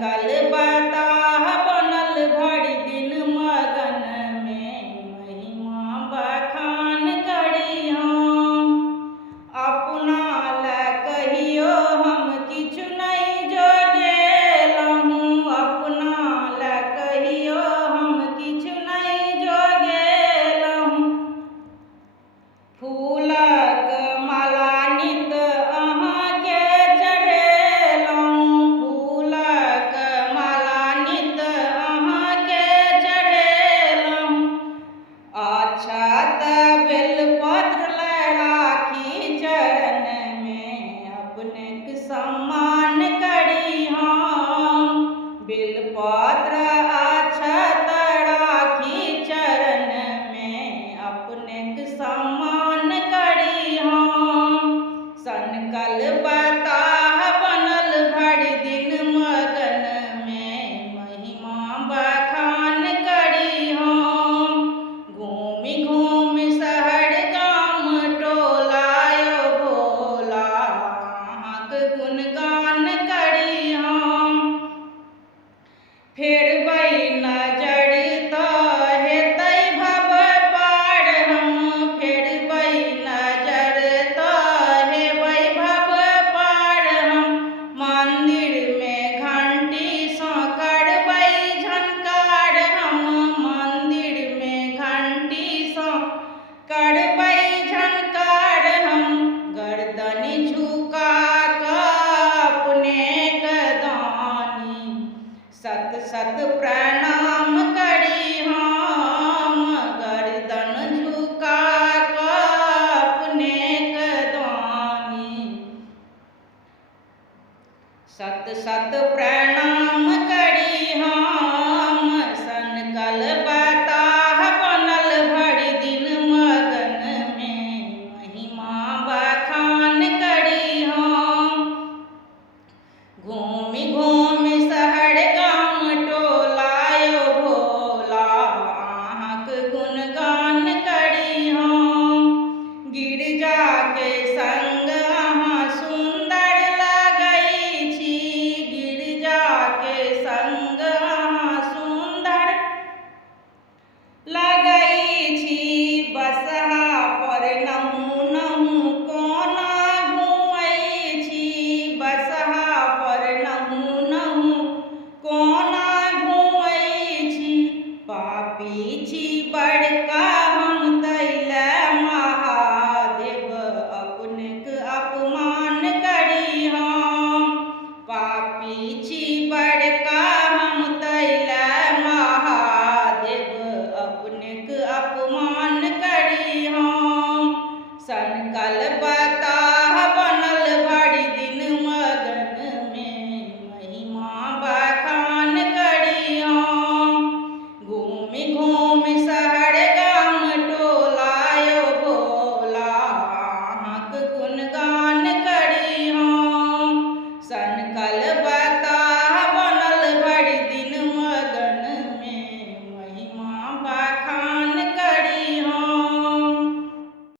कल बताह बनल भरि दिन मगन में महिमा बखान करी हम। अपना ला कहियो हम किछु नहीं जोगेलहुँ, अपना ला कहियो हम किछु नहीं जोगेलहुँ। फूलक माला नित अहाँके चढ़ेलहुँ, फूलक माला नित अहाँके चढ़ेलहुँ। अक्षत बेलपत्र लए राखी चरण में अपनेक सम्मान करी हम। बेलपत्र अक्षत राखी चरण में अपनेक सम्मान करी हम। सनकल बताह बनल भरि दिन मगन में महिमा बखान करी हम। घूमि घूमि शहर गाम टोला यौ भोला अहाँक गुणगान करी हम। फेरबै नजर तऽ हेतै भव पार हम, फेरबै नजर तऽ हेबै भव पार हम। मंदिर में घंटी सँ करबै झनकार हम, मंदिर में घंटी सँ करबै झनकार हम। गर्दन झुका कऽ अपनेक दानी सत सत प्रणाम करी हम। गर्दन झुका कऽ अपनेक दानी सत सत प्रणाम करी हम। सनकल बताह बनल भरि दिन मगन में महिमा बखान करी हम। घूमि घूमि